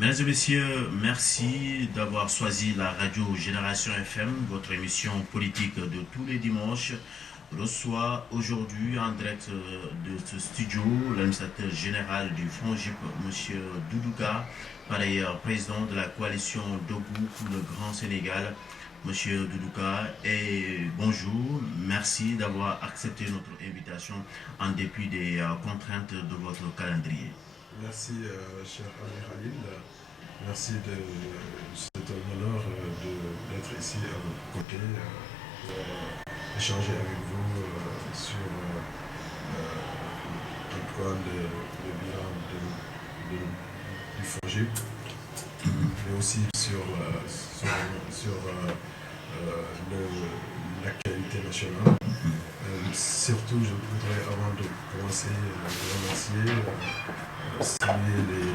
Mesdames et messieurs, merci d'avoir choisi la radio Génération FM, votre émission politique de tous les dimanches. Reçoit aujourd'hui en direct de ce studio l'administrateur général du FONGIP, M. Doudouka, par ailleurs président de la coalition Debout pour le Grand Sénégal, M. Doudouka. Et bonjour, merci d'avoir accepté notre invitation en dépit des contraintes de votre calendrier. Merci, cher Ami Khalil. Merci c'est un honneur d'être ici à vos côtés pour échanger avec vous sur en tout cas le bilan du FONGIP, mais aussi sur l'actualité nationale. Surtout, je voudrais, avant de commencer, vous remercier, saluer les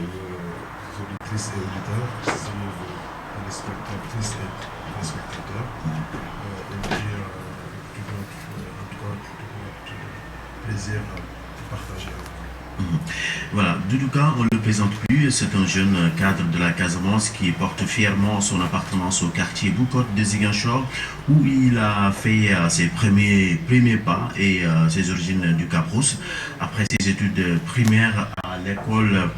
auditrices et auditeurs, saluer les spectatrices et les spectateurs, et dire en tout cas tout notre plaisir à partager avec vous. Voilà, Doudouka, on ne le présente plus, c'est un jeune cadre de la Casamance qui porte fièrement son appartenance au quartier Boucotte de Ziguinchor, où il a fait ses premiers pas et ses origines du Cap-Rousse. Après ses études primaires à l'école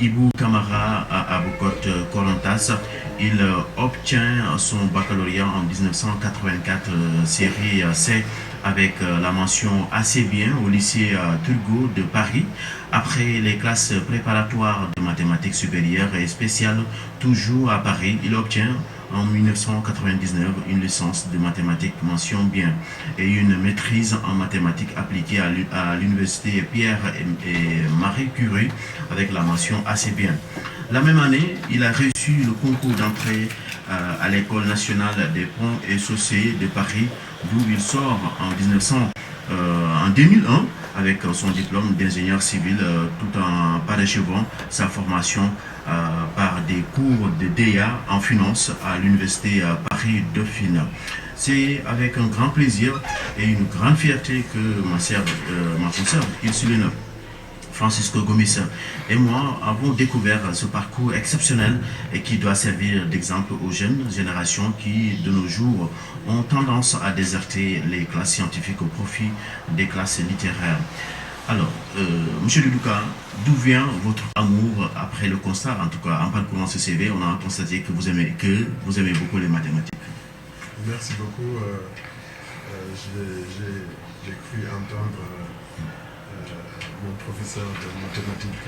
Ibou Kamara à Boucotte Corontas, il obtient son baccalauréat en 1984, série C, avec la mention assez bien au lycée Turgot de Paris. Après les classes préparatoires de mathématiques supérieures et spéciales, toujours à Paris, il obtient en 1999 une licence de mathématiques mention bien et une maîtrise en mathématiques appliquées à l'université Pierre et Marie Curie avec la mention assez bien. La même année, il a reçu le concours d'entrée à l'École nationale des ponts et chaussées de Paris, d'où il sort en 2001 avec son diplôme d'ingénieur civil, tout en parachevant sa formation par des cours de DEA en finance à l'université Paris-Dauphine. C'est avec un grand plaisir et une grande fierté que ma conserve, il souligne. Francisco Gomis et moi avons découvert ce parcours exceptionnel et qui doit servir d'exemple aux jeunes générations qui, de nos jours, ont tendance à déserter les classes scientifiques au profit des classes littéraires. Alors, Monsieur Doudouka, d'où vient votre amour après le constat? En tout cas, en parcourant ce CV, on a constaté que vous aimez beaucoup les mathématiques. Merci beaucoup. J'ai cru entendre mon professeur de mathématiques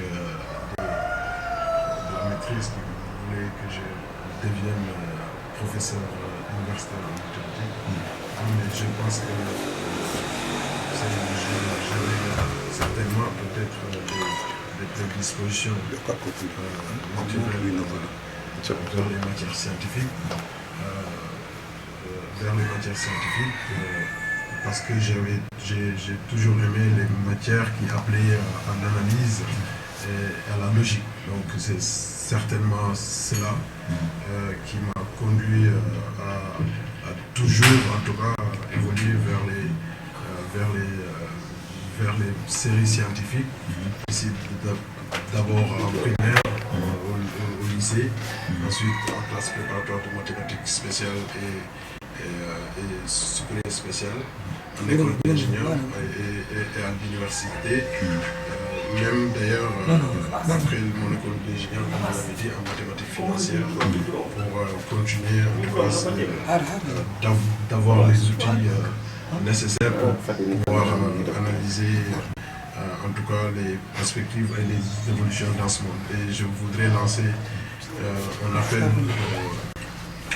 de la maîtrise qui voulait que je devienne professeur universitaire en mathématiques. Mais je pense que j'avais certainement peut-être des prédispositions naturelles vers les matières scientifiques. Parce que j'ai toujours aimé les matières qui appelaient à l'analyse et à la logique. Donc c'est certainement cela qui m'a conduit à toujours, en tout cas, évoluer vers les séries scientifiques. Ici, d'abord en primaire, au lycée, ensuite en classe préparatoire de mathématiques spéciales et supérieure spéciale, en école d'ingénieur et à l'université. Même d'ailleurs, après mon école d'ingénieur, comme je l'avais dit, en mathématiques financières, pour continuer en classe, d'avoir les outils nécessaires pour pouvoir analyser en tout cas les perspectives et les évolutions dans ce monde. Et je voudrais lancer un appel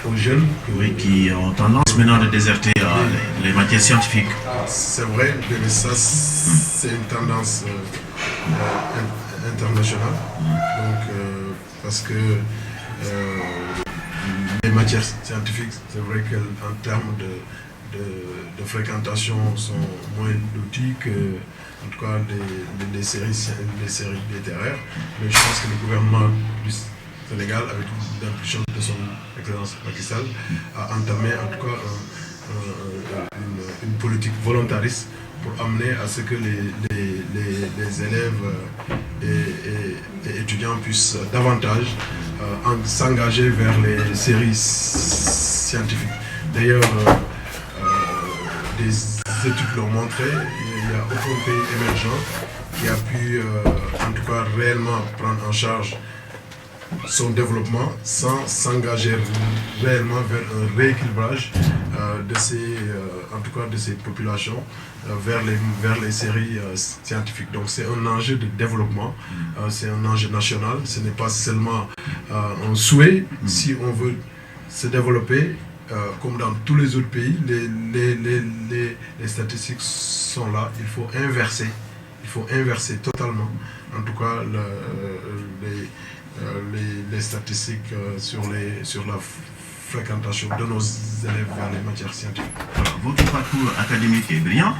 aux jeunes qui ont tendance maintenant de déserter les matières scientifiques. C'est vrai, mais ça c'est une tendance internationale. Donc, parce que les matières scientifiques, c'est vrai qu'en termes de fréquentation sont moins d'outils que, en tout cas, les séries littéraires. Mais je pense que le gouvernement du Sénégal, avec l'impulsion de son Excellence Macky Sall, a entamé en tout cas une politique volontariste pour amener à ce que les élèves et étudiants puissent davantage s'engager vers les séries scientifiques. D'ailleurs, des études l'ont montré, il n'y a aucun pays émergent qui a pu, en tout cas réellement, prendre en charge son développement sans s'engager réellement vers un rééquilibrage en tout cas de ces populations vers les séries scientifiques. Donc c'est un enjeu de développement, c'est un enjeu national, ce n'est pas seulement un souhait. Si on veut se développer, comme dans tous les autres pays, les statistiques sont là, il faut inverser totalement, en tout cas les statistiques sur la fréquentation de nos élèves vers les matières scientifiques. Votre parcours académique est brillant,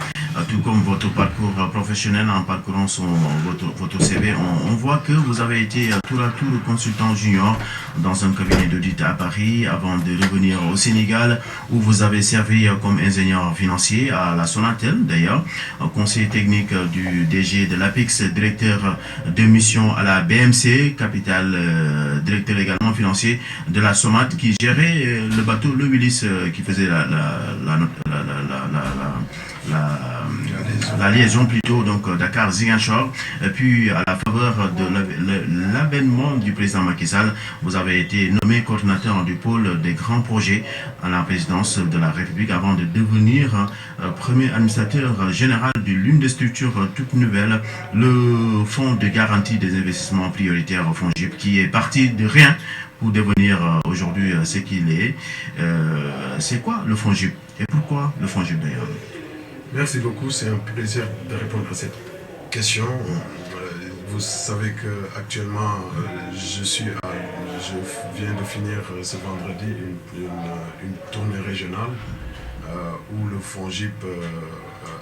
tout comme votre parcours professionnel. En parcourant votre CV, on voit que vous avez été tour à tour consultant junior dans un cabinet d'audit à Paris avant de revenir au Sénégal où vous avez servi comme ingénieur financier à la Sonatel, d'ailleurs, conseiller technique du DG de l'APIX, directeur de mission à la BMC, capitale, directeur également financier de la SOMAT qui gérait le bateau Le Willis qui faisait la liaison plutôt, donc Dakar-Ziguinchor. Puis à la faveur de l'avènement du président Macky Sall, vous avez été nommé coordinateur du pôle des grands projets à la présidence de la République avant de devenir premier administrateur général de l'une des structures toutes nouvelles, le Fonds de garantie des investissements prioritaires FONGIP, qui est parti de rien pour devenir aujourd'hui ce qu'il est. C'est quoi le FONGIP et pourquoi le FONGIP d'ailleurs? Merci beaucoup, c'est un plaisir de répondre à cette question. Vous savez qu'actuellement, je viens de finir ce vendredi une tournée régionale où le FONGIP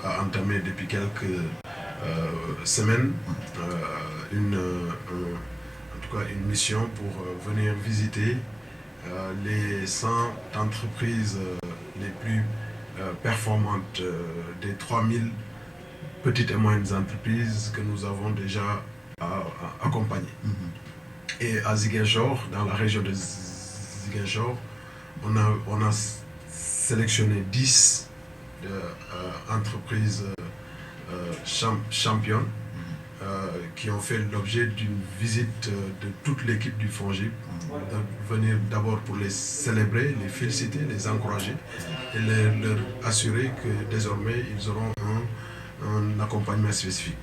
a entamé depuis quelques semaines une mission pour venir visiter les 100 entreprises les plus performantes des 3000 petites et moyennes entreprises que nous avons déjà accompagnées. Et à Ziguinchor, dans la région de Ziguinchor, on a sélectionné 10 entreprises championnes qui ont fait l'objet d'une visite de toute l'équipe du FONGIP, venir d'abord pour les célébrer, les féliciter, les encourager et leur assurer que désormais ils auront un accompagnement spécifique.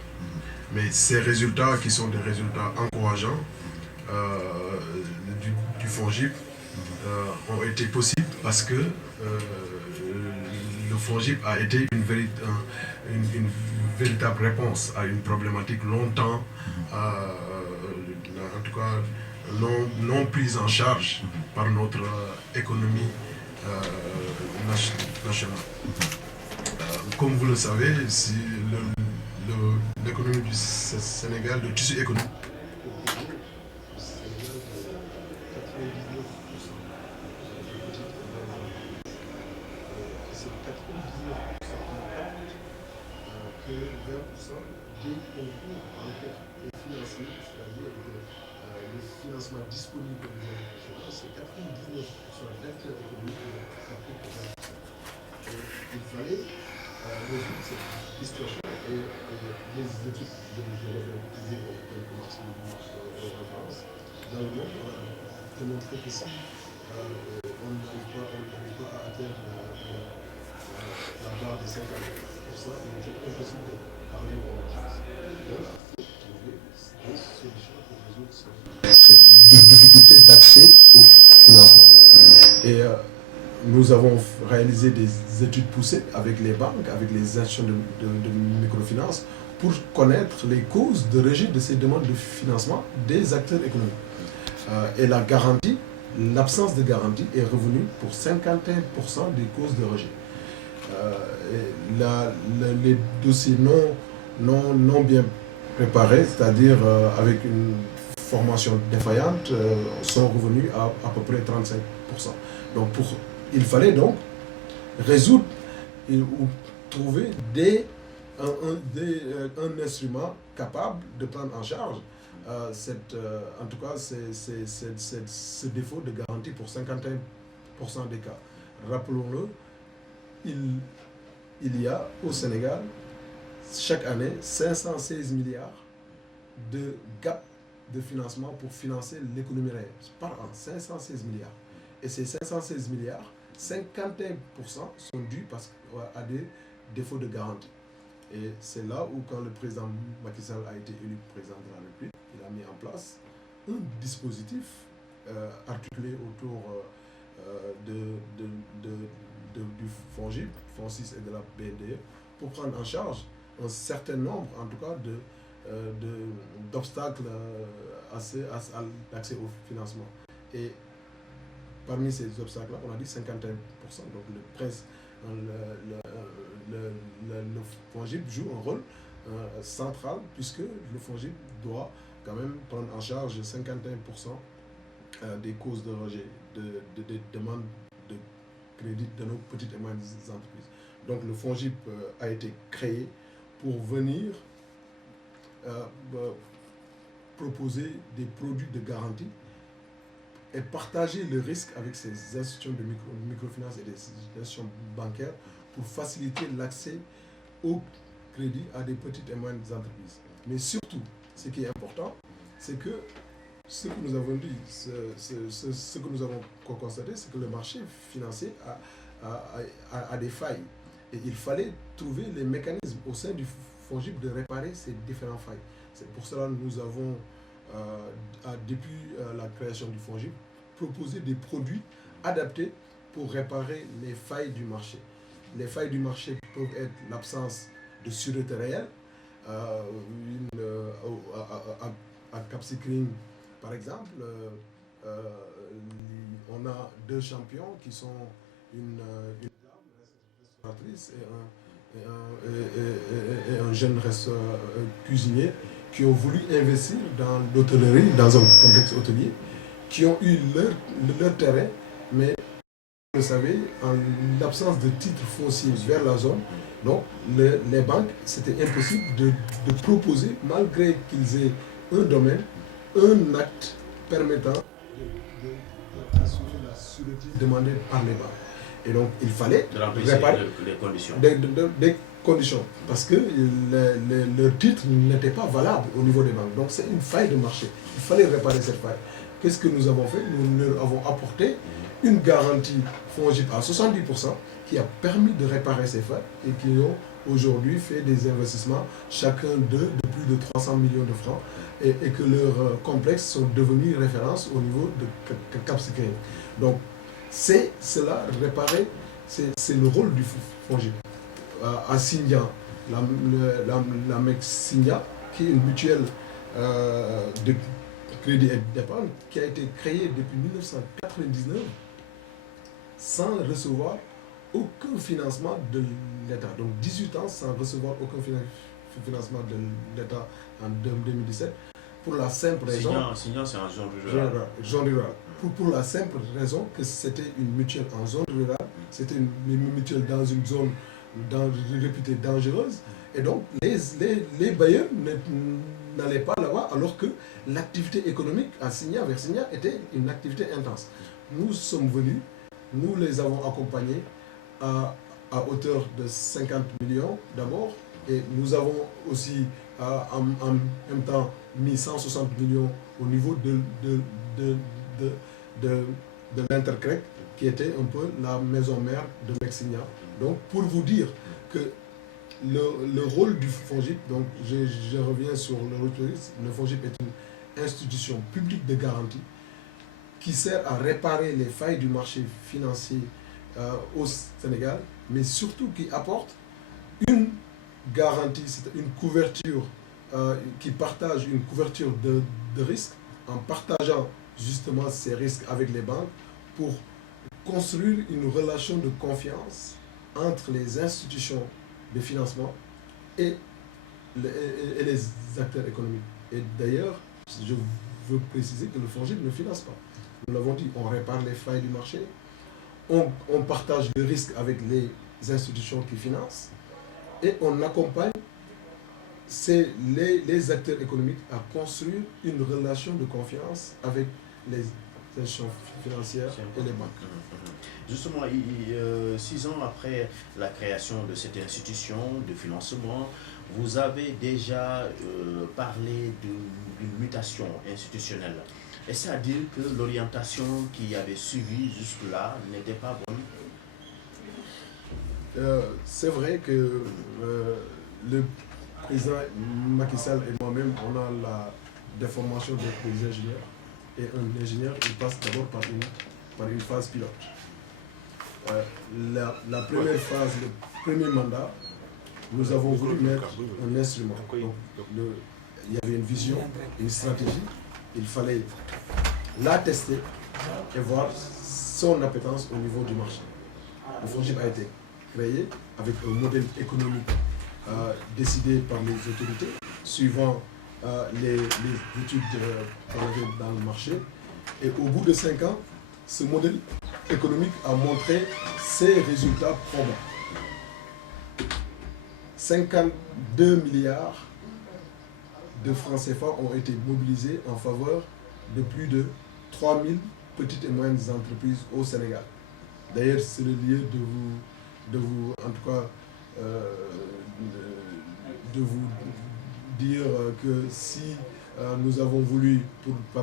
Mais ces résultats qui sont des résultats encourageants du FONGIP ont été possibles parce que le FONGIP a été une véritable réponse à une problématique longtemps, en tout cas non prise en charge par notre économie nationale. Comme vous le savez, si l'économie du Sénégal, le tissu économique, des concours et financiers, c'est-à-dire le financement disponible au niveau national, c'est 99% d'acteurs économiques qui s'appliquent aux entreprises. Il fallait résoudre cette situation et les études de l'université comme commencé en France, dans le monde, on a démontré que si on n'arrive pas à atteindre la barre des 50%, il était impossible de parler aux entreprises. Donc, il faut trouver des solutions pour résoudre cette difficulté d'accès au financement. Et nous avons réalisé des études poussées avec les banques, avec les institutions de microfinance, pour connaître les causes de rejet de ces demandes de financement des acteurs économiques. Et l'absence de garantie est revenue pour 51% des causes de rejet. Les dossiers non bien préparés, c'est-à-dire avec une formation défaillante, sont revenus à peu près 35%. Donc il fallait donc résoudre ou trouver un instrument capable de prendre en charge en tout cas, ce défaut de garantie pour 51% des cas. Rappelons-le, il y a au Sénégal, chaque année, 516 milliards de gap de financement pour financer l'économie réelle. Par an, 516 milliards. Et ces 516 milliards, 51% sont dus à des défauts de garantie. Et c'est là où, quand le président Macky Sall a été élu président de la République, il a mis en place un dispositif articulé autour du FONGIP, FONSIS et de la BNDE, pour prendre en charge un certain nombre, en tout cas, d'obstacles à l'accès au financement. Et parmi ces obstacles-là, on a dit 51%. Donc le FONGIP joue un rôle central, puisque le FONGIP doit quand même prendre en charge 51% des causes de rejet, des demandes de crédit de nos petites et moyennes entreprises. Donc le FONGIP a été créé pour venir proposer des produits de garantie et partager le risque avec ces institutions de microfinance et des institutions bancaires pour faciliter l'accès au crédit à des petites et moyennes entreprises. Mais surtout, ce qui est important, c'est que ce que nous avons dit, ce que nous avons constaté, c'est que le marché financier a des failles. Et il fallait trouver les mécanismes au sein du FONGIP de réparer ces différentes failles. C'est pour cela que nous avons, depuis la création du FONGIP, proposé des produits adaptés pour réparer les failles du marché. Les failles du marché peuvent être l'absence de sûreté réelle. À Capsicring, par exemple, on a deux champions qui sont une restauratrice et un jeune cuisinier qui ont voulu investir dans l'hôtellerie, dans un complexe hôtelier, qui ont eu leur terrain, mais vous le savez, en l'absence de titres fonciers vers la zone, donc les banques, c'était impossible de proposer, malgré qu'ils aient un domaine, un acte permettant d'assurer la sûreté demandée par les banques. Et donc, il fallait réparer les conditions. Des conditions, parce que le titre n'était pas valable au niveau des banques. Donc, c'est une faille de marché. Il fallait réparer cette faille. Qu'est-ce que nous avons fait? Nous leur avons apporté une garantie FONGIP à 70% qui a permis de réparer ces failles et qui ont aujourd'hui fait des investissements, chacun d'eux, de plus de 300 millions de francs, et que leurs complexes sont devenus référence au niveau de Capsicring. Donc, c'est cela, réparer, c'est le rôle du FONGIP. À Sindia, la MEC Sindia, qui est une mutuelle de crédit et d'épargne, qui a été créée depuis 1999 sans recevoir aucun financement de l'État. Donc 18 ans sans recevoir aucun financement de l'État en 2017. Pour la simple raison... Sindia, c'est en zone rurale. Pour la simple raison que c'était une mutuelle en zone rurale, c'était une mutuelle dans une zone réputée dangereuse, et donc les bailleurs n'allaient pas là-bas, alors que l'activité économique à Sindia, vers Sindia, était une activité intense. Nous sommes venus, nous les avons accompagnés à hauteur de 50 millions d'abord, et nous avons aussi en même temps mis 160 millions au niveau de l'Intercrec, qui était un peu la maison mère de Mexigna. Donc, pour vous dire que le rôle du FONGIP, donc je reviens sur le FONGIP est une institution publique de garantie qui sert à réparer les failles du marché financier au Sénégal, mais surtout qui apporte une garantie, c'est une couverture qui partage une couverture de risques en partageant justement ces risques avec les banques pour construire une relation de confiance entre les institutions de financement et les acteurs économiques. Et d'ailleurs, je veux préciser que le FONGIP ne finance pas. Nous l'avons dit, on répare les failles du marché, on partage le risque avec les institutions qui financent et on accompagne c'est les acteurs économiques à construire une relation de confiance avec les institutions financières et les banques. Justement, 6 ans après la création de cette institution de financement, vous avez déjà parlé d'une mutation institutionnelle. Est-ce à dire que l'orientation qui avait suivi jusque-là n'était pas bonne? C'est vrai que le président Macky Sall et moi-même, on a la déformation des ingénieurs. Et un ingénieur, il passe d'abord par une phase pilote. La première phase, le premier mandat, nous avons voulu mettre un instrument. Donc, il y avait une vision, une stratégie. Il fallait la tester et voir son appétence au niveau du marché. Le FONGIP a été créé avec un modèle économique décidé par les autorités, suivant les études qu'on avait dans le marché. Et au bout de 5 ans, ce modèle économique a montré ses résultats probants. 52 milliards de francs CFA ont été mobilisés en faveur de plus de 3000 petites et moyennes entreprises au Sénégal. D'ailleurs, c'est le lieu de vous en tout cas, de vous dire que si nous avons voulu,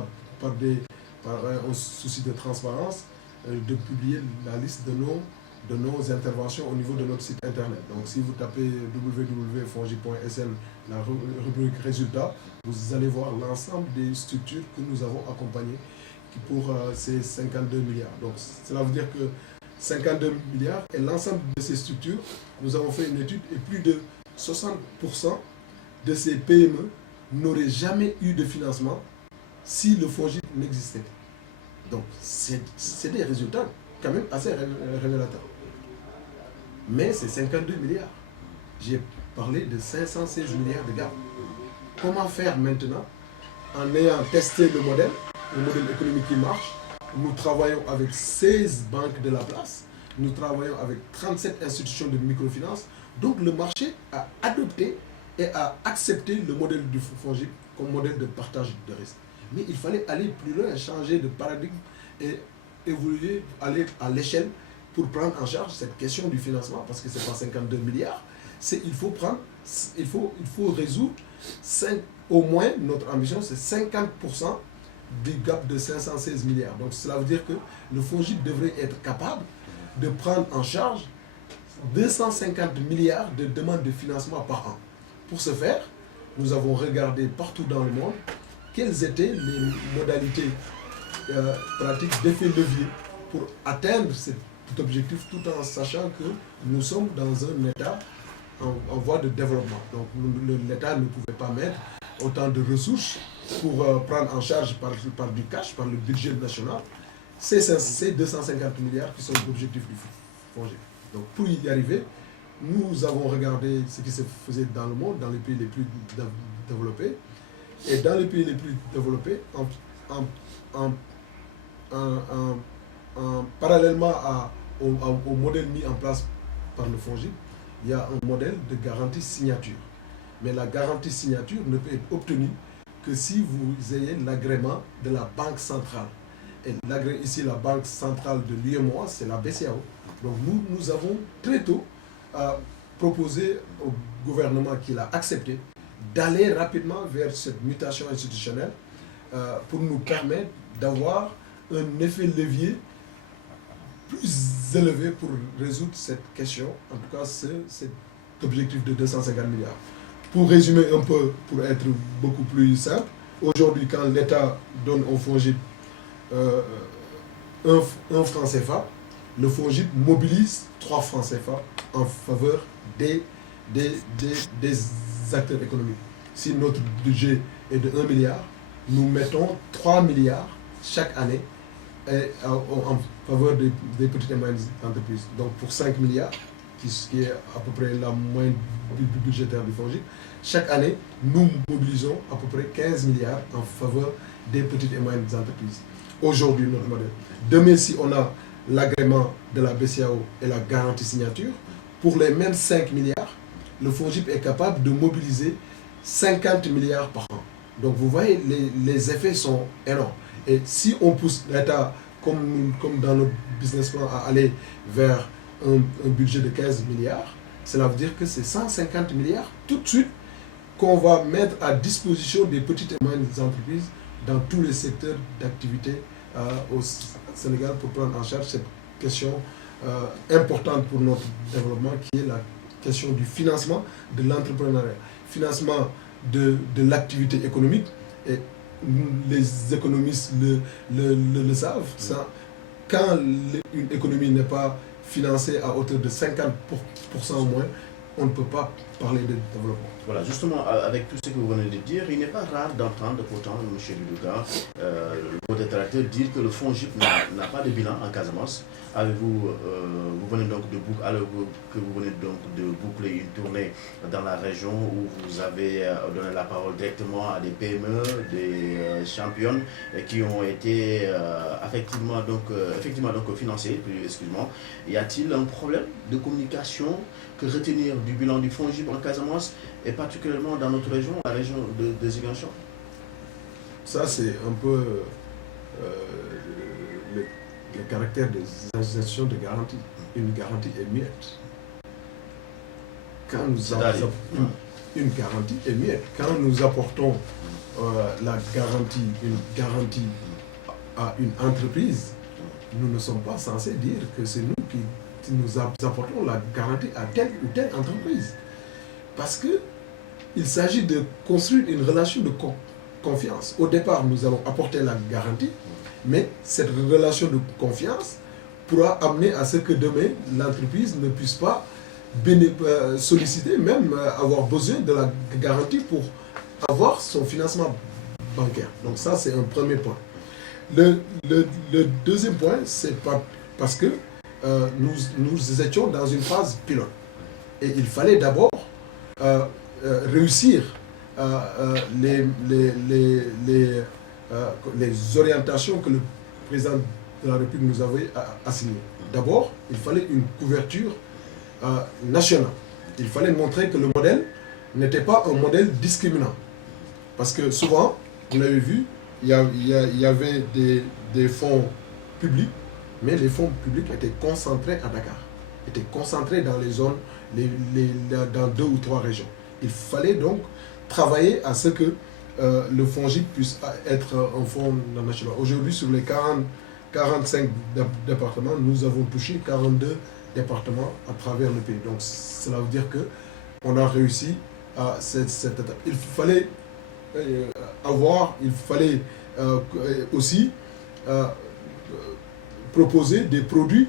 par un souci de transparence, de publier la liste de nos interventions au niveau de notre site internet. Donc si vous tapez www.fongip.sn, la rubrique résultats, vous allez voir l'ensemble des structures que nous avons accompagnées pour ces 52 milliards. Donc cela veut dire que 52 milliards et l'ensemble de ces structures, nous avons fait une étude et plus de 60% de ces PME n'auraient jamais eu de financement si le FONGIP n'existait pas. Donc c'est des résultats quand même assez révélateurs. Mais c'est 52 milliards. J'ai parlé de 516 milliards de gap. Comment faire maintenant en ayant testé le modèle économique qui marche? Nous travaillons avec 16 banques de la place, nous travaillons avec 37 institutions de microfinance. Donc le marché a adopté et a accepté le modèle du FONGIP comme modèle de partage de risque. Mais il fallait aller plus loin, changer de paradigme et évoluer, aller à l'échelle pour prendre en charge cette question du financement, parce que ce n'est pas 52 milliards. Il faut résoudre au moins, notre ambition, c'est 50% du gap de 516 milliards. Donc cela veut dire que le FONGIP devrait être capable de prendre en charge 250 milliards de demandes de financement par an. Pour ce faire, nous avons regardé partout dans le monde quelles étaient les modalités pratiques d'effet levier pour atteindre cet objectif, tout en sachant que nous sommes dans un État en voie de développement. Donc l'État ne pouvait pas mettre autant de ressources pour prendre en charge par du cash, par le budget national, ces 250 milliards qui sont l'objectif du FONGIP. Donc pour y arriver, nous avons regardé ce qui se faisait dans le monde, dans les pays les plus développés. Et dans les pays les plus développés, parallèlement au modèle mis en place par le FONGIP, il y a un modèle de garantie signature. Mais la garantie signature ne peut être obtenue que si vous ayez l'agrément de la Banque centrale. Et ici, la Banque centrale de l'UEMOA, c'est la BCEAO. Donc nous avons très tôt proposé au gouvernement qui l'a accepté d'aller rapidement vers cette mutation institutionnelle pour nous permettre d'avoir un effet levier plus élevé pour résoudre cette question, en tout cas cet objectif de 250 milliards. Pour résumer un peu, pour être beaucoup plus simple, aujourd'hui quand l'État donne au FONGIP un franc CFA, le FONGIP mobilise 3 francs CFA en faveur des acteurs économiques. Si notre budget est de 1 milliard, nous mettons 3 milliards chaque année en faveur des petites et moyennes entreprises. Donc pour 5 milliards, qui est à peu près la moyenne budgétaire du FONGIP, chaque année, nous mobilisons à peu près 15 milliards en faveur des petites et moyennes entreprises. Aujourd'hui, notre modèle. Demain, si on a l'agrément de la BCEAO et la garantie signature, pour les mêmes 5 milliards, le FONGIP est capable de mobiliser 50 milliards par an. Donc vous voyez, les effets sont énormes. Et si on pousse l'État, comme dans notre business plan, à aller vers un budget de 15 milliards, cela veut dire que c'est 150 milliards tout de suite qu'on va mettre à disposition des petites et moyennes entreprises dans tous les secteurs d'activité au Sénégal pour prendre en charge cette question importante pour notre développement qui est la question du financement de l'entrepreneuriat, financement de l'activité économique. Et les économistes le savent, ça, quand une économie n'est pas financée à hauteur de 50% au moins, on ne peut pas parler de développement. Voilà, justement, avec tout ce que vous venez de dire, il n'est pas rare d'entendre pourtant M. Duduka, le détracteur, dire que le FONGIP n'a pas de bilan en Casamance. Avez-vous, vous venez donc alors que vous venez donc de boucler une tournée dans la région où vous avez donné la parole directement à des PME, des championnes qui ont été effectivement financées, excusez-moi. Y a-t-il un problème de communication que retenir du bilan du FONGIP en Casamance et particulièrement dans notre région, la région de Ziguinchor? Ça, c'est un peu le caractère des institutions de garantie. Une garantie est muette. Quand nous apportons une garantie est muette. Quand nous apportons une garantie à une entreprise, nous ne sommes pas censés dire que c'est nous qui nous apportons la garantie à telle ou telle entreprise. Parce qu'il s'agit de construire une relation de confiance. Au départ, nous allons apporter la garantie, mais cette relation de confiance pourra amener à ce que demain, l'entreprise ne puisse pas solliciter, même avoir besoin de la garantie pour avoir son financement bancaire. Donc ça, c'est un premier point. Le deuxième point, c'est parce que nous étions dans une phase pilote. Et il fallait d'abord réussir les orientations que le président de la République nous avait assignées. D'abord, il fallait une couverture nationale. Il fallait montrer que le modèle n'était pas un modèle discriminant. Parce que souvent, vous l'avez vu, il y avait des fonds publics, mais les fonds publics étaient concentrés à Dakar, étaient concentrés dans les zones, dans 2 ou 3 régions. Il fallait donc travailler à ce que le FONGIP puisse être un fonds national. Aujourd'hui, sur les 45 départements, nous avons touché 42 départements à travers le pays. Donc cela veut dire qu'on a réussi à cette étape. Il fallait aussi proposer des produits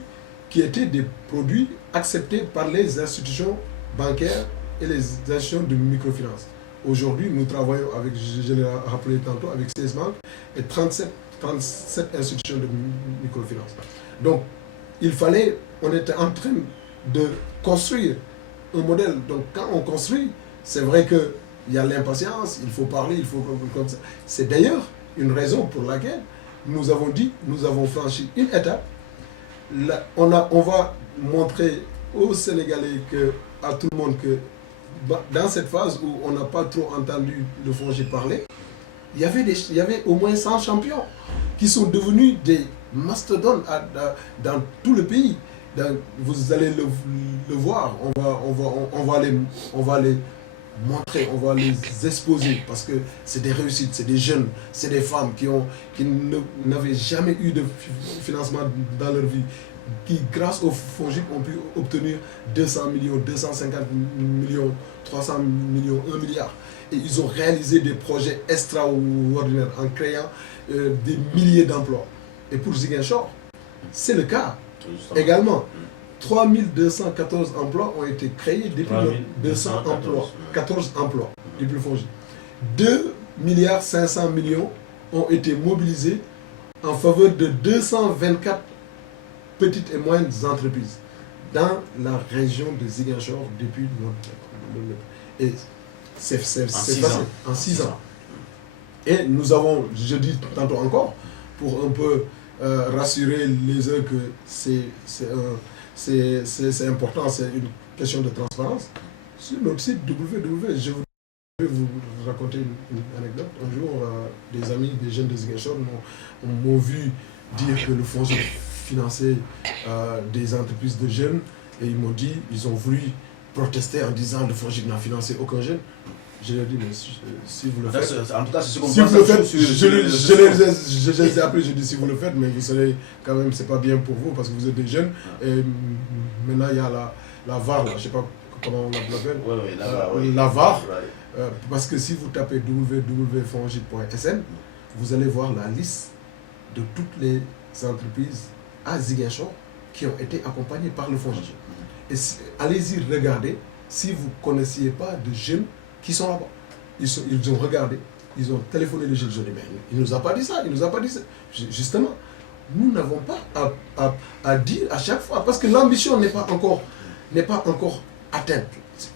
qui étaient des produits acceptés par les institutions bancaires et les institutions de microfinance. Aujourd'hui, nous travaillons avec, je l'ai rappelé tantôt, avec 16 banques et 37 institutions de microfinance. Donc, on était en train de construire un modèle. Donc, quand on construit, c'est vrai qu'il y a l'impatience, il faut parler, il faut comme ça. C'est d'ailleurs une raison pour laquelle nous avons dit, nous avons franchi une étape. Là, on va montrer aux Sénégalais, à tout le monde, que dans cette phase où on n'a pas trop entendu le FONGIP parler, il y avait au moins 100 champions qui sont devenus des mastodontes dans tout le pays. Vous allez le voir, on va les montrer, on va les exposer parce que c'est des réussites, c'est des jeunes, c'est des femmes qui n'avaient jamais eu de financement dans leur vie, qui grâce au FONGIP ont pu obtenir 200 millions, 250 millions, 300 millions, 1 milliard. Et ils ont réalisé des projets extraordinaires en créant des milliers d'emplois. Et pour Ziguinchor, c'est le cas. Également, 3214 emplois ont été créés depuis 14 emplois depuis le FONGIP. 2 milliards 500 millions ont été mobilisés en faveur de 224 petites et moyennes entreprises dans la région de Ziguinchor depuis et c'est facile, en 6 ans. Et nous avons, je dis tantôt encore, pour un peu rassurer les uns que c'est important, c'est une question de transparence. Sur notre site www, je vous Je vais vous raconter une anecdote. Un jour, des amis, des jeunes de Ziguinchor m'ont vu dire que le fonds finançait des entreprises de jeunes et ils m'ont dit, ils ont voulu protester en disant le fonds n'a financé aucun jeune. Je leur ai dit, mais si vous le faites, En tout cas, c'est ce qu'on si vous le faites, je les ai appelés, je dis si vous le faites, mais vous savez quand même, c'est pas bien pour vous parce que vous êtes des jeunes. Et maintenant, il y a la VAR, là, je sais pas comment on l'appelle. La VAR. Parce que si vous tapez www.fongip.sn, vous allez voir la liste de toutes les entreprises à Ziguinchor qui ont été accompagnées par le FONGIP. Et allez-y regarder si vous ne connaissiez pas de jeunes qui sont là-bas. Ils ont regardé, ils ont téléphoné les jeunes, ils ont dit, mais il ne nous a pas dit ça, il ne nous a pas dit ça. Justement, nous n'avons pas à dire à chaque fois, parce que l'ambition n'est pas encore atteinte.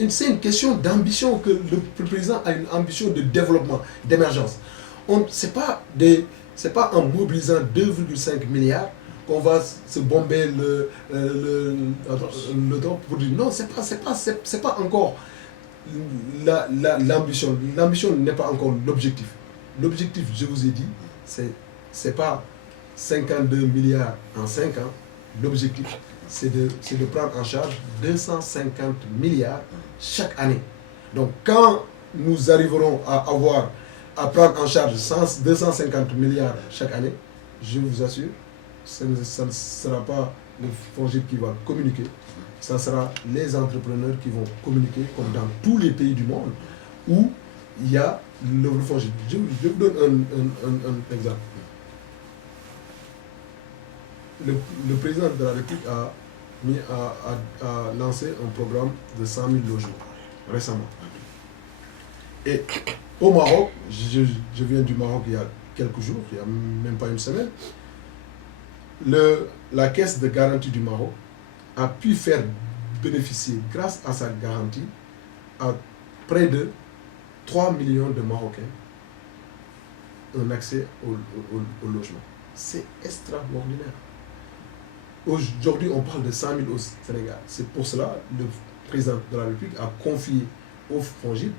C'est une question d'ambition que le président a une ambition de développement, d'émergence. Ce n'est pas en mobilisant 2,5 milliards qu'on va se bomber le temps pour dire non, c'est pas encore l'ambition. L'ambition n'est pas encore l'objectif. L'objectif, je vous ai dit, c'est pas 52 milliards en 5 ans. L'objectif, c'est de prendre en charge 250 milliards chaque année. Donc quand nous arriverons à prendre en charge 250 milliards chaque année, je vous assure, ça ne sera pas le FONGIP qui va communiquer, ça sera les entrepreneurs qui vont communiquer comme dans tous les pays du monde où il y a le FONGIP. Je vous donne un exemple. Le président de la République a lancé un programme de 100 000 logements récemment. Et au Maroc, je viens du Maroc il y a quelques jours, il n'y a même pas une semaine, la caisse de garantie du Maroc a pu faire bénéficier, grâce à sa garantie, à près de 3 millions de Marocains un accès au logement. C'est extraordinaire. Aujourd'hui, on parle de 100 000 au Sénégal. C'est pour cela que le président de la République a confié au FONGIP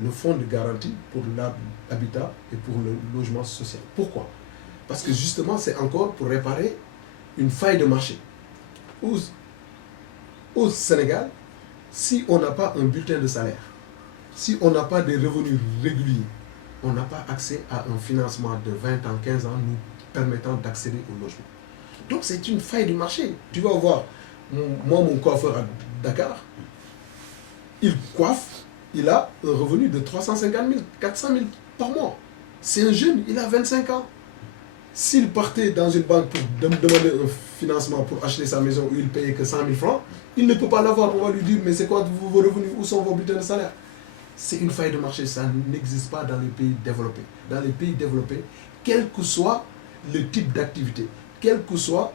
le fonds de garantie pour l'habitat et pour le logement social. Pourquoi? Parce que justement, c'est encore pour réparer une faille de marché. Au Sénégal, si on n'a pas un bulletin de salaire, si on n'a pas des revenus réguliers, on n'a pas accès à un financement de 20 ans, 15 ans nous permettant d'accéder au logement. Donc c'est une faille du marché. Tu vas voir, mon coiffeur à Dakar, il coiffe, il a un revenu de 350 000, 400 000 par mois. C'est un jeune, il a 25 ans. S'il partait dans une banque pour demander un financement pour acheter sa maison où il payait que 100 000 francs, il ne peut pas l'avoir. On va lui dire, mais c'est quoi vos revenus? Où sont vos bulletins de salaire? C'est une faille de marché, ça n'existe pas dans les pays développés. Dans les pays développés, quel que soit le type d'activité, quel que soit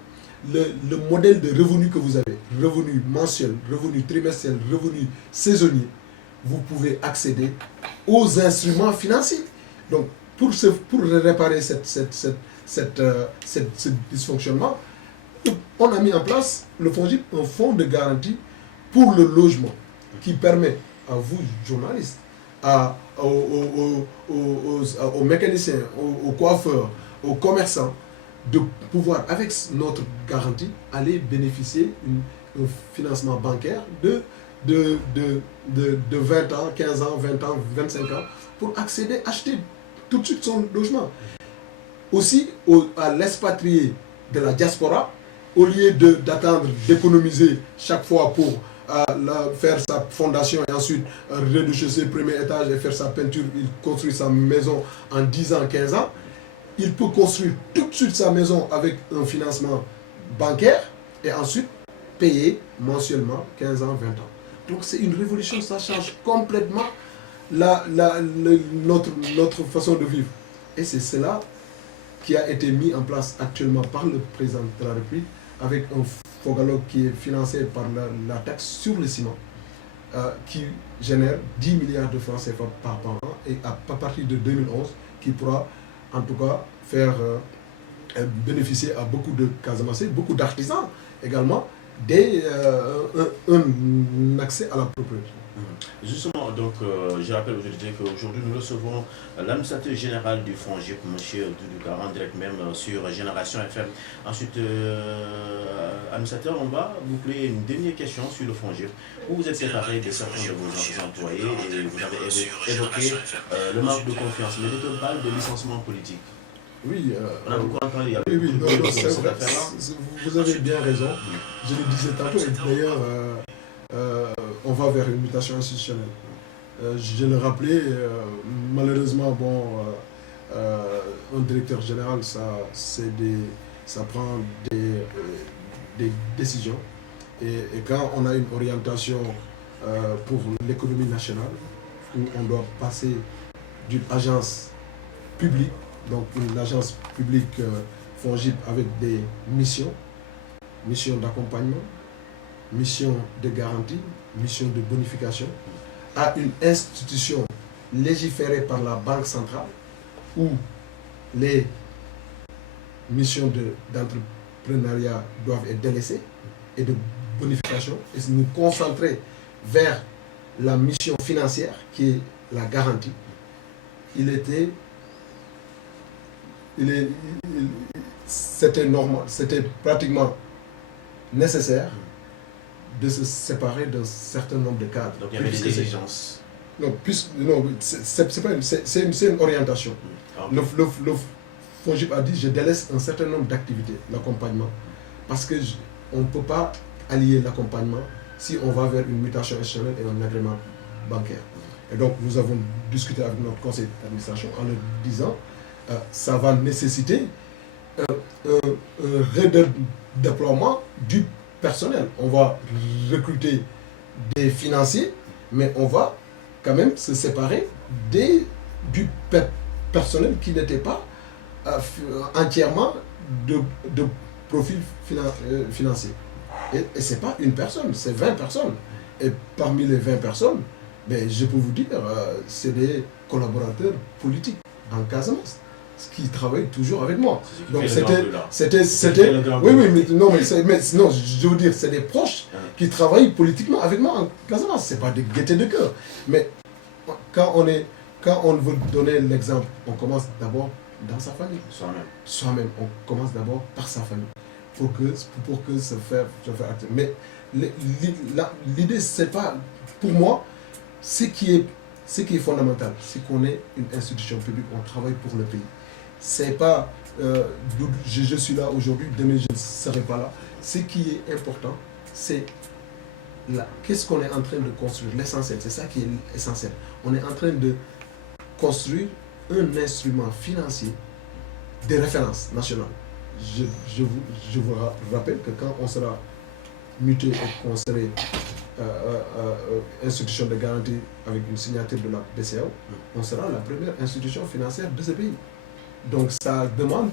le modèle de revenu que vous avez, revenu mensuel, revenu trimestriel, revenu saisonnier, vous pouvez accéder aux instruments financiers. Donc, pour réparer ce dysfonctionnement, on a mis en place le FONGIP, un fonds de garantie pour le logement qui permet à vous, journalistes, aux mécaniciens, aux coiffeurs, aux commerçants, de pouvoir, avec notre garantie, aller bénéficier d'un financement bancaire de 20 ans, 15 ans, 20 ans, 25 ans, pour accéder, acheter tout de suite son logement. Aussi, à l'expatrié de la diaspora, au lieu d'attendre, d'économiser chaque fois pour faire sa fondation et ensuite rez-de-chaussée, premier étage et faire sa peinture, il construit sa maison en 10 ans, 15 ans, il peut construire tout de suite sa maison avec un financement bancaire et ensuite payer mensuellement 15 ans, 20 ans. Donc c'est une révolution, ça change complètement notre façon de vivre. Et c'est cela qui a été mis en place actuellement par le président de la République avec un Fogalogue qui est financé par la taxe sur le ciment qui génère 10 milliards de francs CFA par an et à partir de 2011 qui pourra en tout cas faire bénéficier à beaucoup de Casamassés, beaucoup d'artisans également un accès à la propriété. Justement, donc, je rappelle aujourd'hui qu'aujourd'hui nous recevons l'administrateur général du FONGIP, M. Doudou Ka, en direct même sur Génération FM. Ensuite, administrateur, on va boucler une dernière question sur le FONGIP. Vous êtes séparé de certains de vos employés et vous avez évoqué le manque de confiance. Mais on parle de licenciement politique. Oui, on a beaucoup entendu, il y a oui, beaucoup de c'est cette vrai, affaire-là. vous avez bien raison. Je le disais tantôt, et d'ailleurs, on va vers une mutation institutionnelle. Je le rappelais, malheureusement, bon, un directeur général, ça prend des décisions. Et quand on a une orientation pour l'économie nationale, où on doit passer d'une agence publique, donc une agence publique FONGIP avec des missions d'accompagnement, mission de garantie, mission de bonification, à une institution légiférée par la Banque centrale où les missions d'entrepreneuriat doivent être délaissées et de bonification et nous concentrer vers la mission financière qui est la garantie. C'était normal, c'était pratiquement nécessaire de se séparer d'un certain nombre de cadres. Donc il y avait des exigences. Non, c'est une orientation. Okay. Le FONGIP a dit je délaisse un certain nombre d'activités, l'accompagnement, parce que on ne peut pas allier l'accompagnement si on va vers une mutation institutionnelle et un agrément bancaire. Et donc nous avons discuté avec notre conseil d'administration en leur disant ça va nécessiter un redéploiement du personnel. On va recruter des financiers, mais on va quand même se séparer du personnel qui n'était pas entièrement de profil financier. Et ce n'est pas une personne, c'est 20 personnes. Et parmi les 20 personnes, ben, je peux vous dire, c'est des collaborateurs politiques en Casamance qui travaillent toujours avec moi. Donc c'était oui, mais non, non, je veux dire, c'est des proches qui travaillent politiquement avec moi en Casamance. C'est pas des gaietés de cœur. Mais quand on veut donner l'exemple, on commence d'abord dans sa famille. Soi-même. On commence d'abord par sa famille. Pour que se faire acter. Mais l'idée, c'est pas, pour moi, ce qui est fondamental, c'est qu'on ait une institution publique, on travaille pour le pays. C'est pas, je suis là aujourd'hui, demain je ne serai pas là. Ce qui est important, c'est qu'est-ce qu'on est en train de construire, l'essentiel, c'est ça qui est essentiel. On est en train de construire un instrument financier de référence nationale. Je vous rappelle que quand on sera muté et qu'on serait institution de garantie avec une signature de la BCEAO, on sera la première institution financière de ce pays. Donc ça demande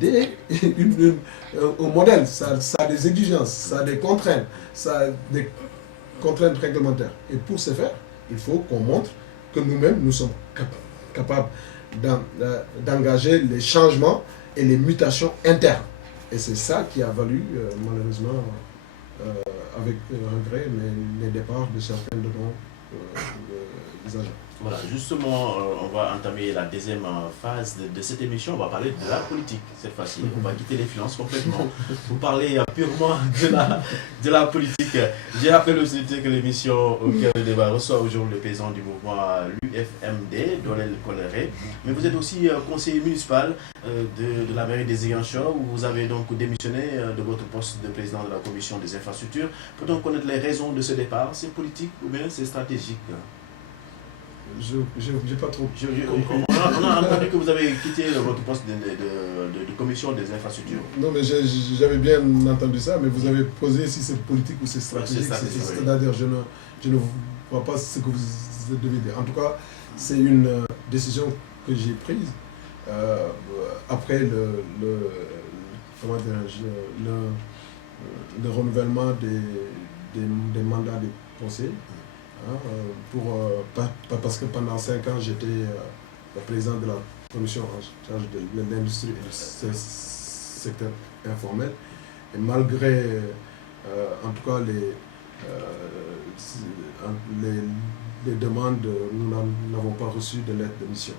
un modèle, ça a des exigences, ça a des contraintes, ça a des contraintes réglementaires. Et pour ce faire, il faut qu'on montre que nous-mêmes, nous sommes capables d'engager les changements et les mutations internes. Et c'est ça qui a valu, malheureusement, avec regret, les départs de certains de nos agents. Voilà, justement, on va entamer la deuxième phase de cette émission. On va parler de la politique cette fois-ci. On va quitter les finances complètement pour parler purement de la politique. J'ai rappelé aussi que l'émission au cœur du débat reçoit aujourd'hui le président du mouvement l'UFMD, Dolel Coléré. Mais vous êtes aussi conseiller municipal de la mairie des Ziguinchor, où vous avez donc démissionné de votre poste de président de la commission des infrastructures. Peut-on connaître les raisons de ce départ? C'est politique ou bien c'est stratégique? Je n'ai pas trop compris. On a entendu que vous avez quitté votre poste de commission des infrastructures. Non, mais j'avais bien entendu ça, mais vous avez posé si c'est politique ou c'est stratégique. C'est-à-dire, je ne vois pas ce que vous devez dire. En tout cas, c'est une décision que j'ai prise après le renouvellement des mandats des conseils. Parce que pendant 5 ans, j'étais le président de la commission en charge de l'industrie et du secteur informel. Et malgré en tout cas, les demandes, nous n'avons pas reçu de lettre de mission.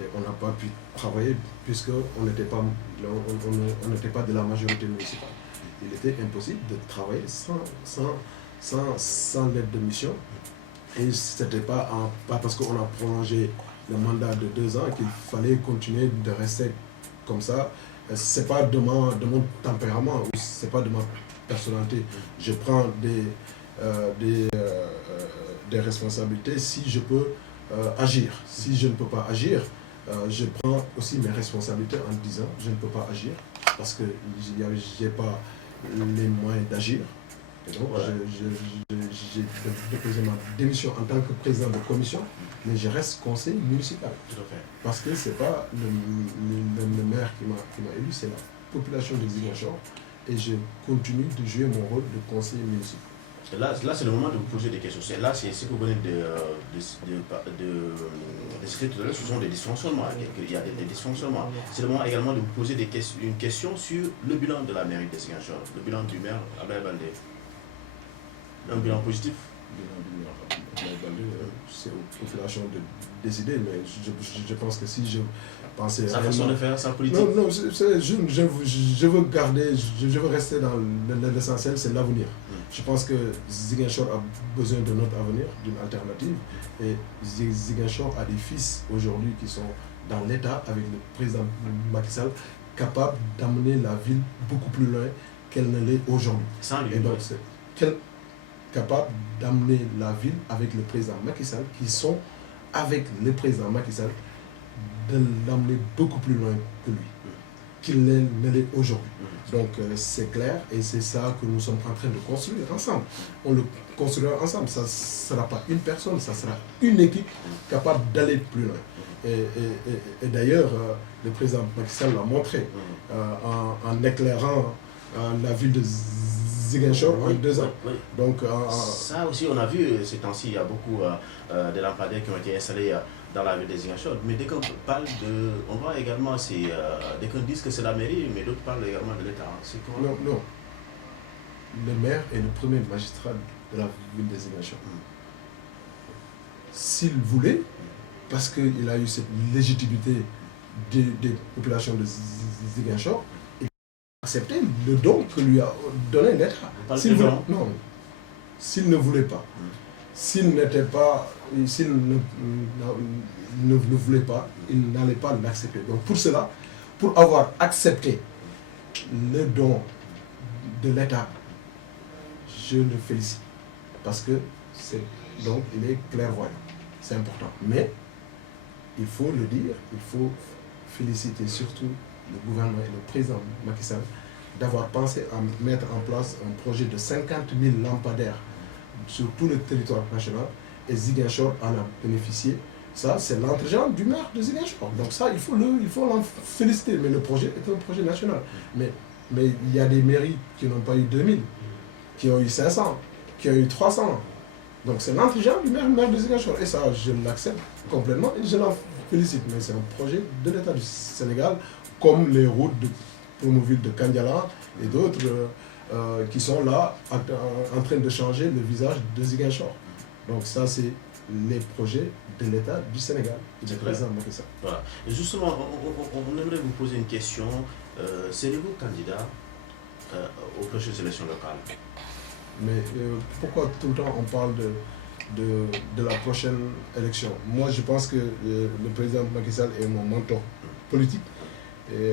Et on n'a pas pu travailler puisqu'on n'était pas de la majorité municipale. Il était impossible de travailler sans lettre de mission. Et ce n'était pas parce qu'on a prolongé le mandat de 2 ans qu'il fallait continuer de rester comme ça. Ce n'est pas de mon tempérament, ce n'est pas de ma personnalité. Je prends des responsabilités si je peux agir. Si je ne peux pas agir, je prends aussi mes responsabilités en disant je ne peux pas agir parce que je n'ai pas les moyens d'agir. Et donc, j'ai déposé ma démission en tant que président de commission, mais je reste conseiller municipal. Tout à fait. Parce que ce n'est pas le maire qui m'a élu, c'est la population de Ziguinchor. Et je continue de jouer mon rôle de conseiller municipal. Là c'est le moment de vous poser des questions. Là, c'est ce que vous venez de citer tout à l'heure, ce sont des dysfonctionnements. Il y a des dysfonctionnements. C'est le moment également de vous poser une question sur le bilan de la mairie de Ziguinchor, le bilan du maire Abdoulaye Baldé. Un bilan positif. C'est aux populations de décider, mais je pense que si je pensais... Sa façon de faire, sa politique. Non, je veux garder, je veux rester dans l'essentiel, c'est l'avenir. Je pense que Ziguinchor a besoin de notre avenir, d'une alternative. Et Ziguinchor a des fils aujourd'hui qui sont dans l'État avec le président Macky Sall, capables d'amener la ville beaucoup plus loin qu'elle ne l'est aujourd'hui. Et donc, c'est capable d'amener la ville avec le président Macky Sall, qui sont avec le président Macky Sall, de l'amener beaucoup plus loin que lui, qu'il ne l'est aujourd'hui. Donc c'est clair et c'est ça que nous sommes en train de construire ensemble. On le construira ensemble. Ça ne sera pas une personne, ça sera une équipe capable d'aller plus loin. Et d'ailleurs, le président Macky Sall l'a montré en éclairant la ville de Ziguinchor en 2 ans. Oui. Donc, ça aussi, on a vu ces temps-ci, il y a beaucoup de lampadaires qui ont été installés dans la ville de Ziguinchor. Mais dès qu'on parle de... On voit également, dès qu'on dit que c'est la mairie, mais d'autres parlent également de l'État. Non. Le maire est le premier magistrat de la ville de Ziguinchor. S'il voulait, parce qu'il a eu cette légitimité des populations de Ziguinchor, accepter le don que lui a donné l'État. S'il ne voulait pas, s'il ne voulait pas, il n'allait pas l'accepter. Donc pour cela, pour avoir accepté le don de l'État, je le félicite. Parce que donc il est clairvoyant. C'est important. Mais il faut le dire, il faut féliciter surtout le gouvernement et le président Macky Sall d'avoir pensé à mettre en place un projet de 50 000 lampadaires sur tout le territoire national et Ziguinchor en a bénéficié. Ça, c'est l'entregent du maire de Ziguinchor. Donc ça, il faut l'en féliciter. Mais le projet est un projet national. Mais il y a des mairies qui n'ont pas eu 2000, qui ont eu 500, qui ont eu 300. Donc c'est l'entregent du maire de Ziguinchor. Et ça, je l'accepte complètement et je l'en félicite. Mais c'est un projet de l'État du Sénégal, comme les routes de Promoville de Kandiala et d'autres qui sont là en train de changer le visage de Ziguinchor. Donc ça, c'est les projets de l'État du Sénégal et du président Macky Sall. Voilà. Et justement, on aimerait vous poser une question. Serez-vous candidat aux prochaines élections locales? Mais pourquoi tout le temps on parle de la prochaine élection? Moi, je pense que le président Macky Sall est mon mentor politique. Et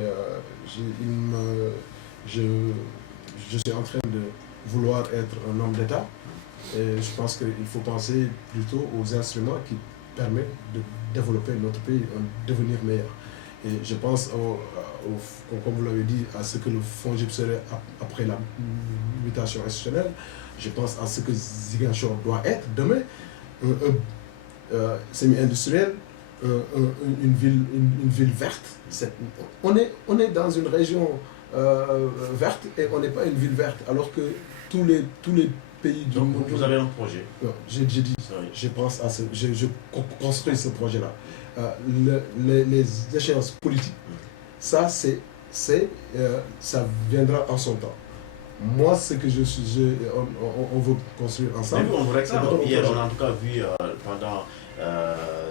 je suis en train de vouloir être un homme d'État. Et je pense qu'il faut penser plutôt aux instruments qui permettent de développer notre pays, un devenir meilleur. Et je pense, comme vous l'avez dit, à ce que le FONGIP serait après la mutation institutionnelle. Je pense à ce que Ziguinchor doit être demain, semi-industriel, une ville verte. On est dans une région verte et on n'est pas une ville verte, alors que tous les pays du monde... Vous avez un projet? Non, j'ai dit, je pense à je construis ce projet-là. Les échéances politiques, ça viendra en son temps. Moi, ce que on veut construire Mais ensemble. nous, on vous réclame. c'est notre Hier, projet. on a en tout cas vu pendant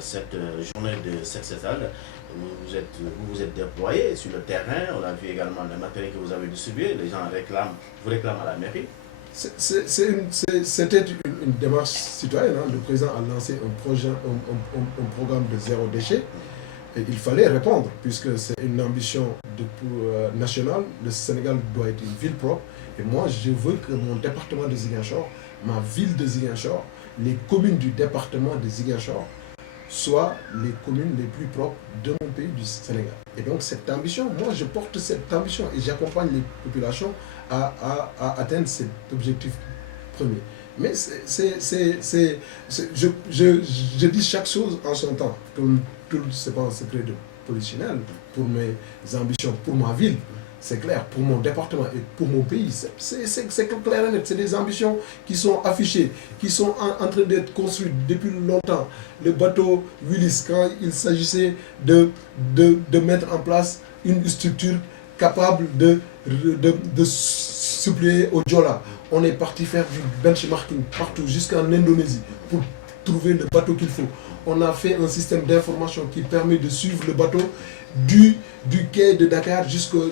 cette journée de Sexetal, vous êtes déployés sur le terrain. On a vu également le matériel que vous avez distribué. Les gens vous réclament à la mairie. C'était une démarche citoyenne. Hein. Le président a lancé un programme de zéro déchet. Et il fallait répondre, puisque c'est une ambition nationale. Le Sénégal doit être une ville propre. Et moi, je veux que mon département de Ziguinchor, ma ville de Ziguinchor, les communes du département de Ziguinchor soient les communes les plus propres de mon pays du Sénégal. Et donc cette ambition, moi je porte cette ambition et j'accompagne les populations à atteindre cet objectif premier. Mais je dis chaque chose en son temps. Comme tout, c'est pas un secret de polichinelle. Pour mes ambitions, pour ma ville, c'est clair. Pour mon département et pour mon pays, c'est clair et net. C'est des ambitions qui sont affichées, qui sont en train d'être construites depuis longtemps. Le bateau Willis, quand il s'agissait de mettre en place une structure capable de suppléer au Djola, on est parti faire du benchmarking partout, jusqu'en Indonésie, pour trouver le bateau qu'il faut. On a fait un système d'information qui permet de suivre le bateau du quai de Dakar jusqu'au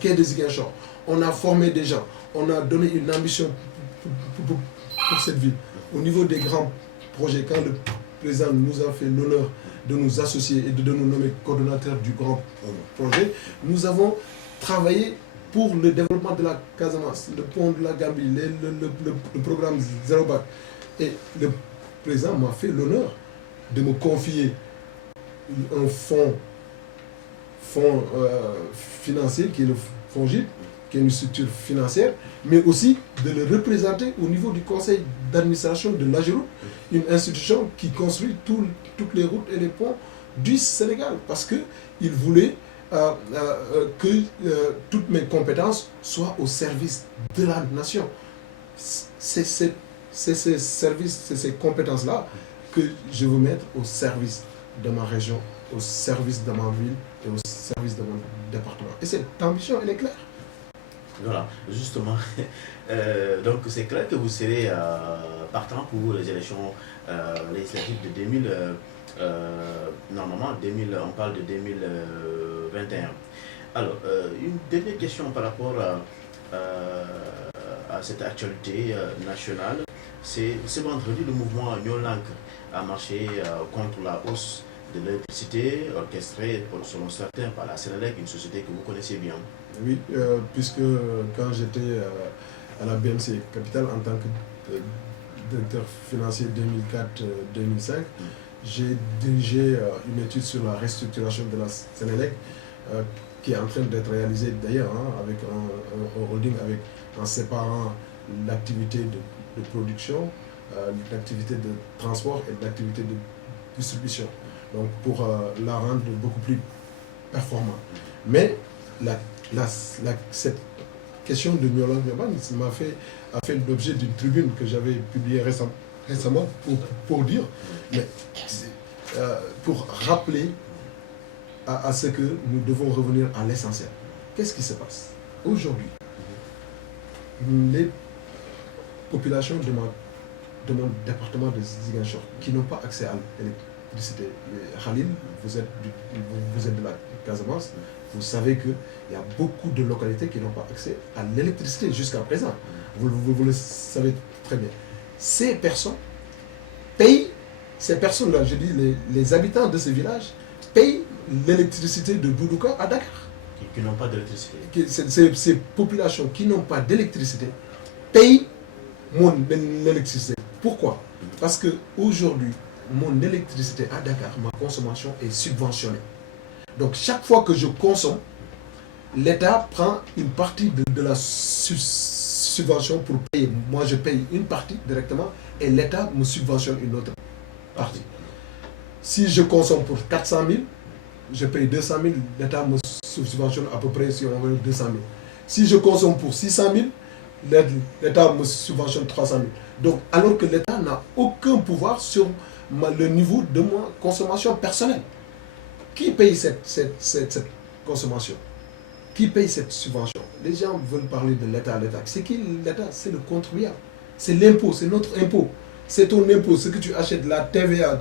quai de Ziguinchor. On a formé des gens, on a donné une ambition pour cette ville. Au niveau des grands projets, quand le président nous a fait l'honneur de nous associer et de nous nommer coordonnateurs du grand projet, nous avons travaillé pour le développement de la Casamance, le pont de la Gambie, le programme Zéro Bac. Et le président m'a fait l'honneur de me confier un fonds financier qui est le fonds GIP, qui est une structure financière, mais aussi de le représenter au niveau du conseil d'administration de l'AGEROUTE, une institution qui construit toutes les routes et les ponts du Sénégal, parce qu'il voulait que toutes mes compétences soient au service de la nation. C'est ces services, c'est ces compétences-là que je veux mettre au service de ma région, au service de ma ville et au service de mon département. Et cette ambition, elle est claire. Voilà, justement. Donc c'est clair que vous serez partant pour les élections législatives de 2000. Normalement, on parle de 2021. Alors, une dernière question par rapport à cette actualité nationale. C'est ce vendredi, le mouvement Nyolank a marché contre la hausse de l'électricité orchestrée, selon certains, par la Sénélec, une société que vous connaissez bien. Oui, puisque quand j'étais à la BMC Capital en tant que directeur financier 2004-2005, j'ai dirigé une étude sur la restructuration de la Sénélec qui est en train d'être réalisée d'ailleurs avec un holding, en séparant l'activité de production, l'activité de transport et l'activité de distribution. Donc pour la rendre beaucoup plus performante. Mais cette question de Nyolank a fait l'objet d'une tribune que j'avais publiée récemment pour dire, mais pour rappeler à ce que nous devons revenir à l'essentiel. Qu'est-ce qui se passe aujourd'hui? Les populations de mon département de Ziguinchor qui n'ont pas accès à l'électricité. Khalil, vous êtes de la Casamance, vous savez qu'il y a beaucoup de localités qui n'ont pas accès à l'électricité jusqu'à présent. Vous le savez très bien. Ces personnes payent, ces personnes-là, je dis les habitants de ces villages, payent l'électricité de Doudouka à Dakar. Qui n'ont pas d'électricité. Ces populations qui n'ont pas d'électricité payent mon électricité. Pourquoi? Parce qu'aujourd'hui, mon électricité à Dakar, ma consommation est subventionnée. Donc chaque fois que je consomme, l'État prend une partie de la subvention pour payer. Moi, je paye une partie directement et l'État me subventionne une autre partie. Si je consomme pour 400 000, je paye 200 000, l'État me subventionne à peu près, si on veut, 200 000. Si je consomme pour 600 000, l'État me subventionne 300 000. Donc, alors que l'État n'a aucun pouvoir sur le niveau de ma consommation personnelle. Qui paye cette consommation? Qui paye cette subvention? Les gens veulent parler de l'État. C'est qui l'État? C'est le contribuable. C'est l'impôt, c'est notre impôt. C'est ton impôt, ce que tu achètes, la TVA,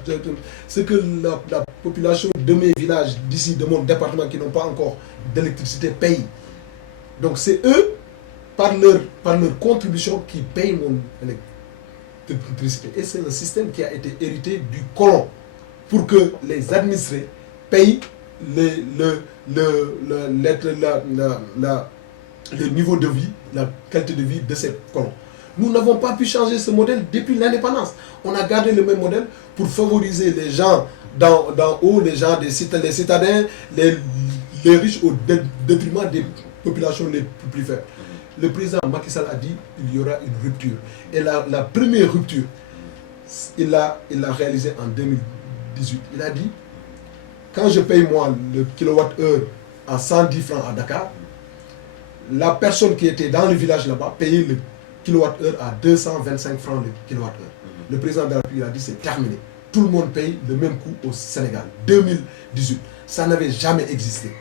ce que la population de mes villages, d'ici, de mon département, qui n'ont pas encore d'électricité, paye. Donc c'est eux, par leur contribution, qui payent mon électricité. Et c'est un système qui a été hérité du colon, pour que les administrés payent le niveau de vie, la qualité de vie de ces colons. Nous n'avons pas pu changer ce modèle depuis l'indépendance. On a gardé le même modèle pour favoriser les gens d'en haut, les gens les citadins, les riches au détriment des populations les plus faibles. Le président Macky Sall a dit qu'il y aura une rupture. Et la première rupture, il l'a réalisée en 2018. Il a dit, quand je paye moi le kilowattheure à 110 francs à Dakar, la personne qui était dans le village là-bas payait le kilowattheure à 225 francs le kilowattheure. Le président de la République a dit c'est terminé. Tout le monde paye le même coût au Sénégal. 2018. Ça n'avait jamais existé.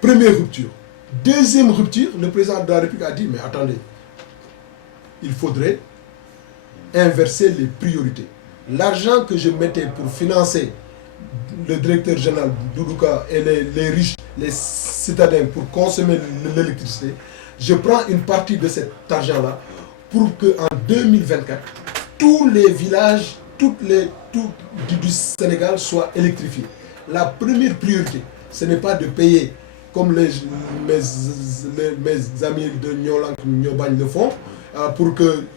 Première rupture. Deuxième rupture, le président de la République a dit mais attendez, il faudrait inverser les priorités. L'argent que je mettais pour financer le directeur général Doudouka et les riches, les citadins pour consommer l'électricité, je prends une partie de cet argent-là pour qu'en 2024, tous les villages, tout du Sénégal soient électrifiés. La première priorité, ce n'est pas de payer comme mes amis de Nyobagne le font, pour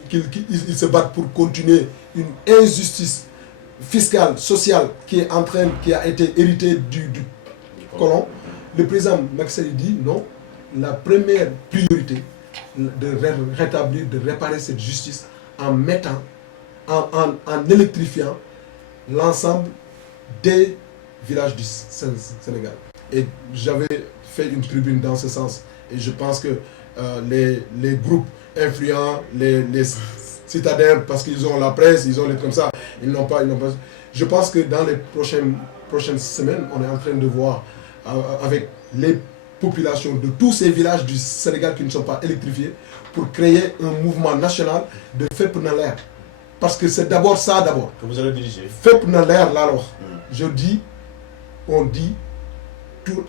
qu'ils se battent pour continuer une injustice fiscale, sociale qui a été héritée du colon. Le président Macky Sall dit non, la première priorité de rétablir, de réparer cette justice en électrifiant l'ensemble des villages du Sénégal. Et j'avais fait une tribune dans ce sens. Et je pense que les groupes influents, les citadins, parce qu'ils ont la presse, ils ont les comme ça, ils n'ont pas. Je pense que dans les prochaines semaines, on est en train de voir avec les populations de tous ces villages du Sénégal qui ne sont pas électrifiés pour créer un mouvement national de FEP dans l'air. Parce que c'est d'abord ça d'abord. Que vous allez diriger. FEP dans l'air, là alors. On dit,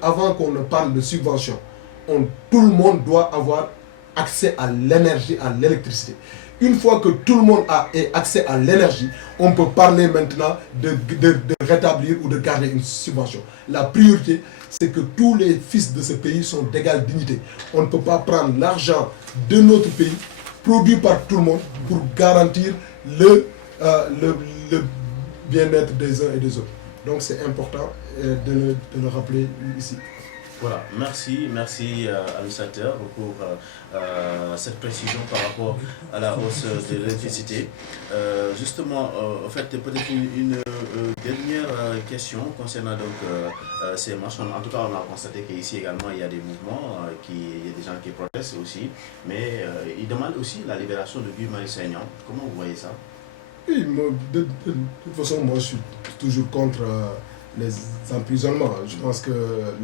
avant qu'on ne parle de subvention, tout le monde doit avoir accès à l'énergie, à l'électricité. Une fois que tout le monde a accès à l'énergie, on peut parler maintenant de rétablir ou de garder une subvention. La priorité, c'est que tous les fils de ce pays sont d'égale dignité. On ne peut pas prendre l'argent de notre pays, produit par tout le monde, pour garantir le bien-être des uns et des autres. Donc c'est important de le rappeler ici. Voilà, merci administrateur pour cette précision par rapport à la hausse de l'électricité. Justement, en fait, peut-être une dernière question concernant donc ces marches. En tout cas, on a constaté qu'ici également il y a des mouvements, il y a des gens qui protestent aussi, mais ils demandent aussi la libération de Guy Marius Sagna. Comment vous voyez ça? Oui, de toute façon, moi je suis toujours contre les emprisonnements. Je pense que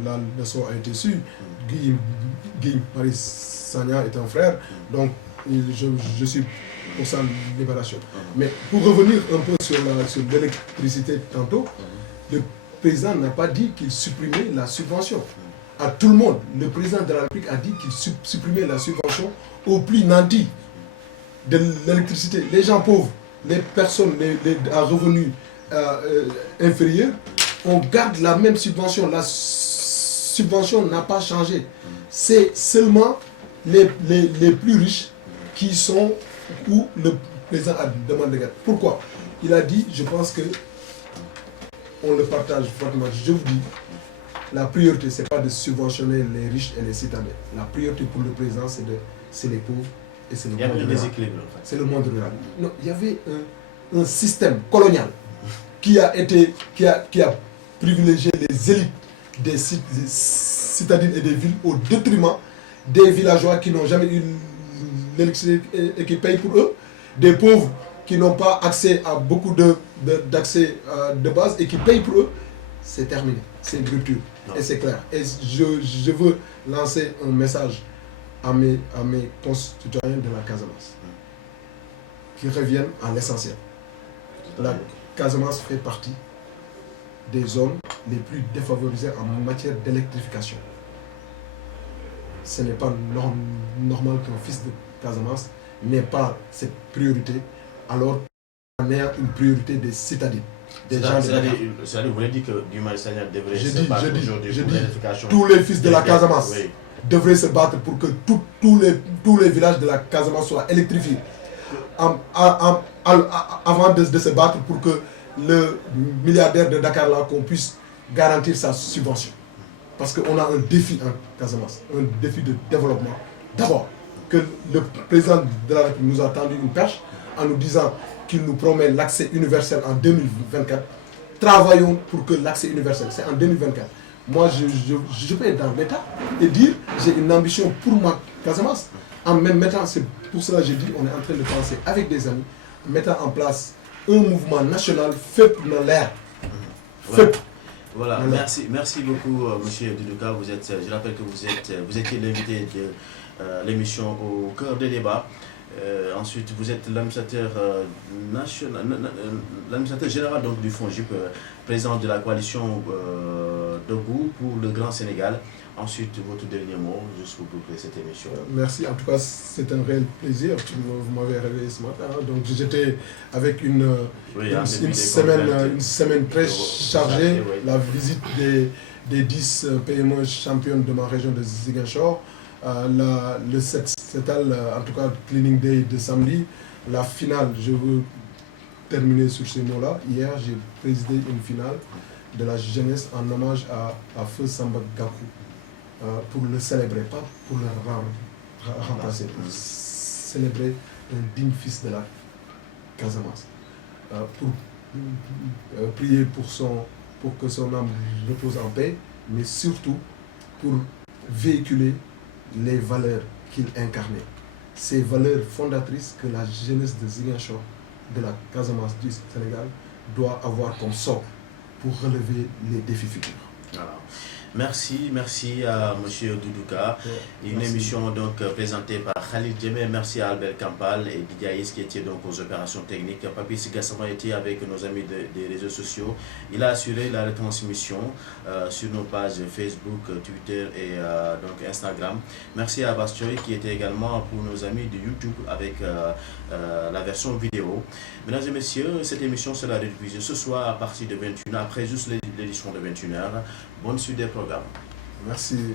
la leçon a été su. Guy Marius Sagna est un frère, donc je suis pour sa libération. Mais pour revenir un peu sur l'électricité tantôt, le président n'a pas dit qu'il supprimait la subvention à tout le monde. Le président de la République a dit qu'il supprimait la subvention aux plus nantis de l'électricité. Les gens pauvres, les personnes à revenus inférieurs, on garde la même subvention. La subvention n'a pas changé. C'est seulement les plus riches qui sont où le président a demandé de garde. Pourquoi? Il a dit, je pense que on le partage fortement. Je vous dis, la priorité, ce n'est pas de subventionner les riches et les citadins. La priorité pour le président, c'est les pauvres et c'est le monde rural. Il y a un déséquilibre en fait. C'est le monde rural. Non, il y avait un système colonial qui a privilégié les élites des citadines et des villes au détriment des villageois qui n'ont jamais eu l'électricité et qui payent pour eux, des pauvres qui n'ont pas accès à beaucoup d'accès de base et qui payent pour eux. C'est terminé, c'est une rupture. Non. Et c'est clair. Et je veux lancer un message à mes concitoyens de la Casamance, qui reviennent à l'essentiel. La Casamance fait partie des zones les plus défavorisées en matière d'électrification. Ce n'est pas normal qu'un fils de Casamance n'ait pas cette priorité, alors qu'on ait une priorité des citadins. C'est-à-dire, vous voulez dire que Guy Marius Sagna devrait se battre aujourd'hui pour l'électrification. Tous les fils de la Casamance oui. devraient se battre pour que tous les villages de la Casamance soient électrifiés. Avant de se battre pour que le milliardaire de Dakar là, qu'on puisse garantir sa subvention. Parce qu'on a un défi en Casamance, un défi de développement. D'abord, que le président de la République nous a tendu une perche en nous disant qu'il nous promet l'accès universel en 2024. Travaillons pour que l'accès universel, c'est en 2024. Moi, je peux être dans l'État et dire j'ai une ambition pour ma Casamance. En même mettant, c'est pour cela que j'ai dit, on est en train de penser avec des amis, mettant en place un mouvement national fait dans l'air. Voilà, merci beaucoup, monsieur Doudou Ka. Je rappelle que vous étiez l'invité de l'émission Au cœur des débats. Ensuite, vous êtes l'administrateur général donc, du FONGIP, président de la coalition Debout pour le Grand Sénégal. Ensuite, votre dernier mot, juste pour boucler cette émission. Merci, en tout cas, c'est un réel plaisir. Vous m'avez réveillé ce matin. Donc, j'étais avec une semaine très chargée. Oui. La visite des 10 PME championnes de ma région de Ziguinchor. Le CETAL, en tout cas, Cleaning Day de samedi. La finale, je veux terminer sur ces mots-là. Hier, j'ai présidé une finale de la jeunesse en hommage à Feu Samba Gakou. Pour le célébrer, pas pour le remplacer, pour célébrer un digne fils de la Casamance. Pour prier pour que son âme repose en paix, mais surtout pour véhiculer les valeurs qu'il incarnait. Ces valeurs fondatrices que la jeunesse de Ziguinchor, de la Casamance du Sénégal, doit avoir comme socle pour relever les défis futurs. Voilà. Merci à M. Doudou Ka. Une émission donc présentée par Khalid Djemé. Merci à Albert Kampal et Didier Aïs qui était donc aux opérations techniques. Papi Sigassama était avec nos amis des réseaux sociaux. Il a assuré la retransmission sur nos pages Facebook, Twitter et donc Instagram. Merci à Bastioy qui était également pour nos amis de YouTube avec la version vidéo. Mesdames et messieurs, cette émission sera diffusée ce soir à partir de 21h, après juste l'édition de 21h. Bonne suite des programmes. Merci.